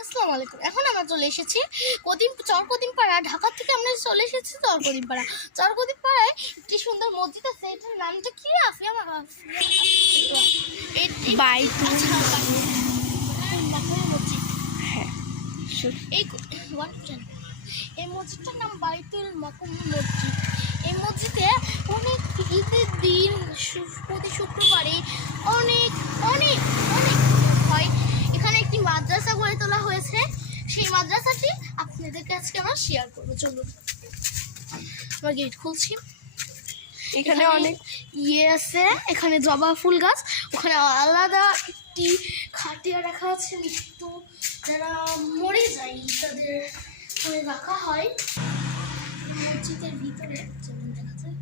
আসসালামু আলাইকুম। এখন আমরা চলে এসেছি চরকদিমপাড়া। ঢাকা থেকে আমরা চলে এসেছি চরকদিমপাড়া। চরকদিমপাড়ায় একটি সুন্দর মসজিদ আছে। এটার নামটা কি আফি? আমার বাইতুল মসজিদ। হ্যাঁ এই মসজিদটার নাম বাইতুল মাকুম মসজিদ। এই মসজিদে অনেক ঈদের দিন প্রতি শুক্রবারে অনেক অনেক অনেক হয়। এখানে একটি মাদ্রাসা গড়ে তোলা হয়েছে। সেই মাদ্রাসাটি আপনাদেরকে আজকে আমরা শেয়ার করবো। চলুন, আমরা গেট খুলছি। এখানে অনেক আছে, এখানে জবা ফুল গাছ, ওখানে আলাদা একটি খাটিয়া রাখা আছে। মৃত্যু যারা মরে যায় তাদের রাখা হয়। মসজিদের ভিতরে যেমন দেখা যায়